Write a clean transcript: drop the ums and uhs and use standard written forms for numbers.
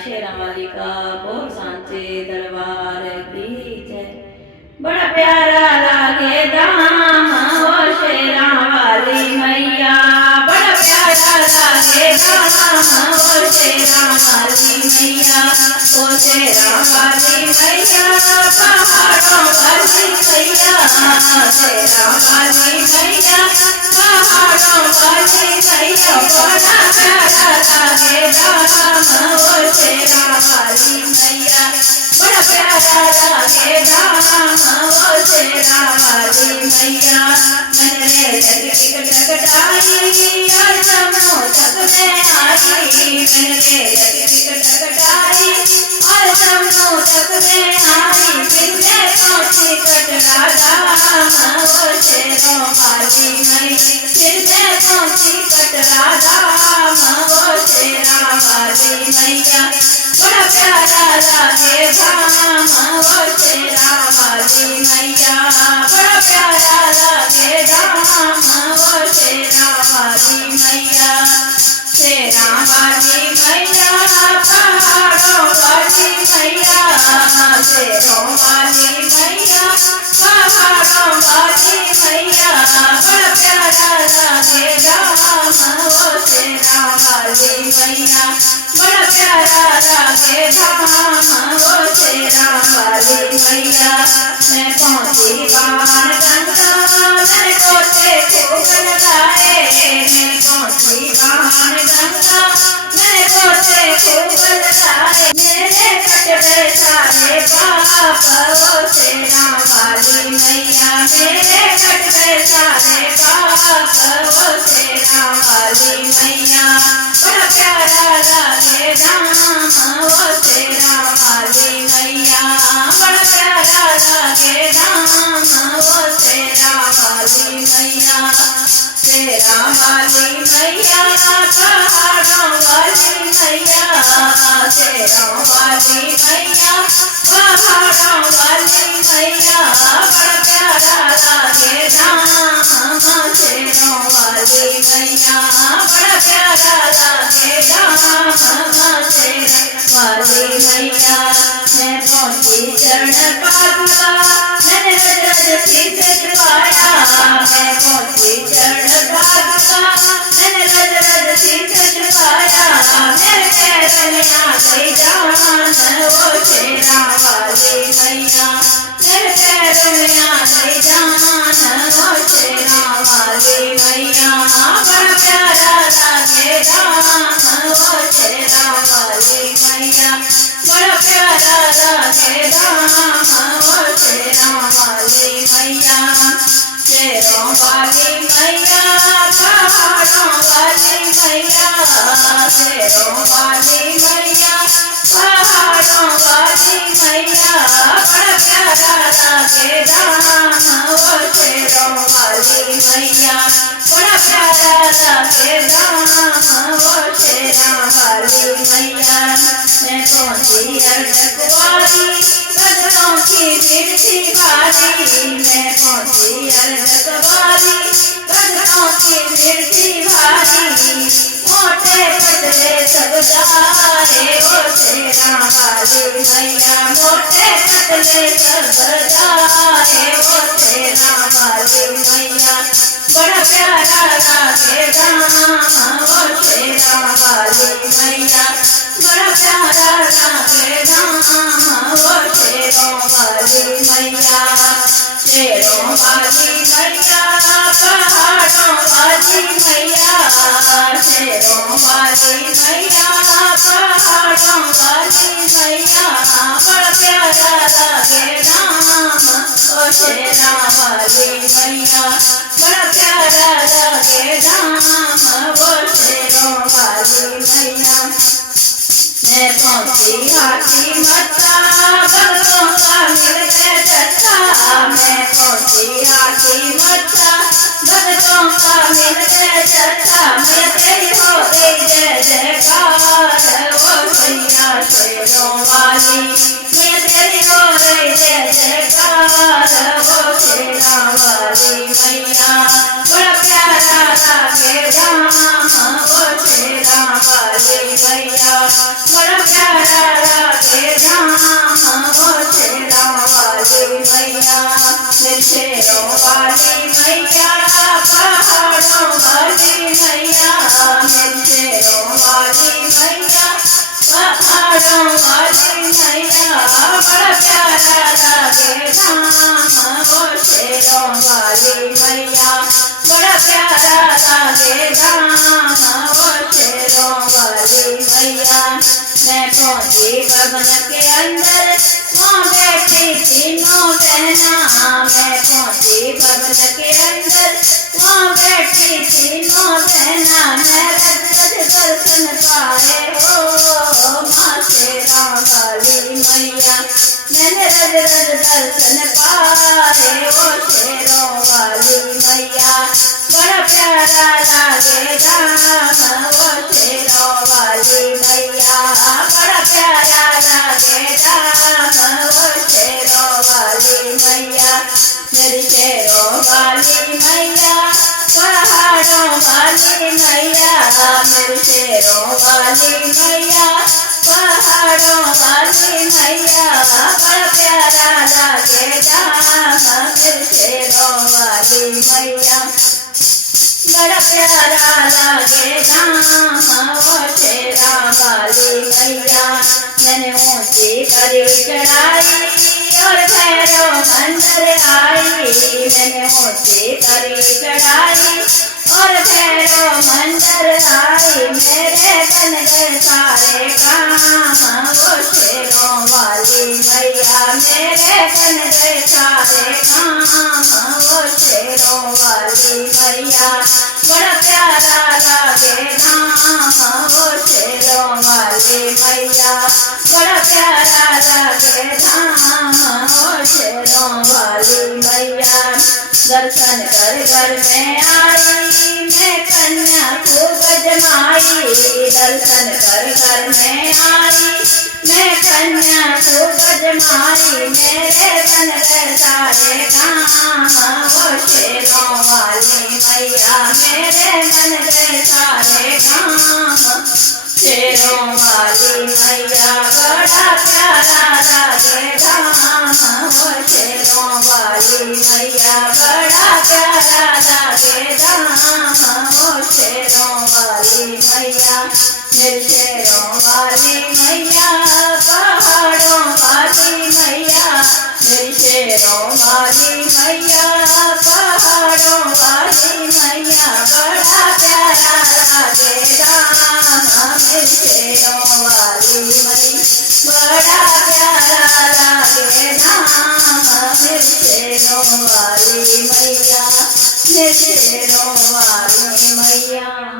शेरा वाली का बोल सांचे दरबार की जय। बड़ा प्यारा लागे धाम ओ शेरा वाली मैया, बड़ा प्यारा लागे धाम ओ शेरा वाली मैया, ओ शेरा वाली मैया पहाड़ों वाली मैया, शेरा वाली मैया पहाड़ों वाली मैया, बड़ा प्यारा लागे धाम ओ शेरा वाली मैया, बड़ा प्यारा लागे धाम ओ शेरा वाली मैया। मैंने टिकट कटाई और जम्मू तक में आई, मैंने टिकट कटाई और जम्मू तक में आई, फिर मैं पहुंची कटरा धाम ओ शेरों वाली मैया, फिर मैं पहुंची कटरा धाम ओ शेरा वाली मैया, बड़ा प्यारा लागे धाम ओ शेरा वाली मैया, बड़ा प्यारा लागे धाम ओ शेरा वाली मैया, शेरा वाली मैया पहाड़ों वाली मैया, शेरों वाली मैया पहाड़ों वाली मैया, बड़ा प्यारा लागे धाम ओ शेरा वाली मैया, बड़ा प्यारा लागे धाम ओ शेरा वाली मैया। मैं पहुंची बाण गंगा मेरे कोटे खूब लगाए, मैं पहुंची बाण गंगा मेरे कोटे खूब लगाए, मेरे कट गए सारे पाप ओ शेरा वाली मैया, मेरे कट गए सारे पाप ओ शेरा वाली मैया, बड़ा प्यारा लागे धाम ओ शेरा वाली मैया, बड़ा प्यारा लागे धाम ओ शेरा वाली मैया, शेरा वाली मैया पहाड़ों वाली मैया, शेरों वाली मैया पहाड़ों वाली मैया, बड़ा प्यारा लागे धाम शेरों वाली मैया, बड़ा प्यारा लागे धाम शेरा वाली मैया। मैं पहुंची चरण पादुका मैंने रज शीश झुकाया, मैं पहुंची चरण पादुका मैंने रज शीश झुकाया, मेरे पैर में आ गई जान ओ शेरा वाली मैया, मेरे पैर में आ गई जान ओ शेरा वाली मैया, बड़ा प्यारा लागे धाम ओ शेरा वाली मैया, बड़ा प्यारा लागे धाम ओ शेरा वाली मैया, शेरों वाली मैया पहाड़ों वाली मैया, शेरों वाली मैया पहाड़ों वाली मैया, बड़ा प्यारा लागे धाम ओ शेरों वाली मैया, बड़ा प्यारा लागे धाम ओ शेरा वाली मैया। मैं पहुंची अर्धकुंवारी भक्तों की भीड़ थी भारी, मैं पहुंची अर्धकुंवारी भक्तों की भीड़ थी भारी, मोटे पतले सब जाए ओ शेरा वाली मैया, मोटे पतले सब जाए ओ शेरा वाली मैया, बड़ा प्यारा लागे धाम ओ शेरा वाली मैया, बड़ा प्यारा लागे धाम ओ शेरों वाली मैया, शेरों वाली मैया पहाड़ों वाली मैया, शेरों वाली मैया पहाड़ों वाली मैया, बड़ा प्यारा लागे धाम ओ शेरा वाली मैया, बड़ा प्यारा लागे धाम ओ शेरों वाली मैया। मैं पहुंची हाथी मत्था भक्तों का मिल गया जत्था, मैं पहुंची हाथी मत्था भक्तों का मिल गया जत्था, मैं तेरी हो गई जय जयकार ओ मैया शेरों वाली, मैं तेरी हो गई जय जयकार ओ शेरा वाली मैया, बड़ा प्यारा लागे धाम ओ शेरा वाली मैया, बड़ा प्यारा लागे धाम वो शेरों वाली मैया मेरी शेरों वाली मैया पहाड़ों वाली मैया मेरी शेरों वाली मैया पहाड़ों वाली मैया बड़ा प्यारा लागे धाम वो शेरों वाली मैया बड़ा प्यारा लागे धाम वो शेरों वाली मैया मैं पहुंची भवन के अंदर वहाँ बैठी तीनों बहना मैं पहुंची भवन के अंदर वहाँ बैठी तीनों बहना मैं रज रज दर्शन पाए हो माँ शेरों वाली मैया मैंने रज रज दर्शन पाए वो शेरों वाली मैया बड़ा प्यारा लागे धाम वो शेरों वाली मैया बड़ा प्यारा लागे धाम वो शेरों वाली मैया मेरी शेरों वाली मैया पहाड़ों वाली मैया मेरी शेरों वाली मैया पहाड़ों वाली मैया बड़ा प्यारा लागे धाम मेरी शेरों वाली मैया बड़ा प्यारा लागे धाम वो शेरों वाली मैया मैंने ऊंची करी चढ़ाई और भैरव मंदिर आई मैंने ऊंची करी चढ़ाई और भैरव मंदिर आई मेरे बन गए सारे काम वो शेरों वाली मैया मेरे बन गए सारे काम वो शेरों वाली मैया बड़ा प्यारा लागे धाम वो शेरों वाली मैया बड़ा प्यारा लागे धाम वो शेरों वाली मैया दर्शन कर घर में आई मैं कन्या खूब जमाई दर्शन कर घर में आई मैं कन्या खूब जमाई मेरे बन गए सारे काम वो शेरों वाली मैया मेरे बन गए सारे काम शेरों वाली मैया बड़ा प्यारा लागे धाम वो शेरों वाली मैया बड़ा प्यारा लागे धाम वो शेरों वाली मैया मेरी शेरों वाली मैया पहाड़ों वाली मैया मेरी शेरों वाली मैया पहाड़ों वाली मैया बड़ा प्यारा लागे धाम मेरी शेरों वाली मैया बड़ा प्यारा लागे धाम मेरी शेरों वाली मैया मेरी शेरों वाली मैया।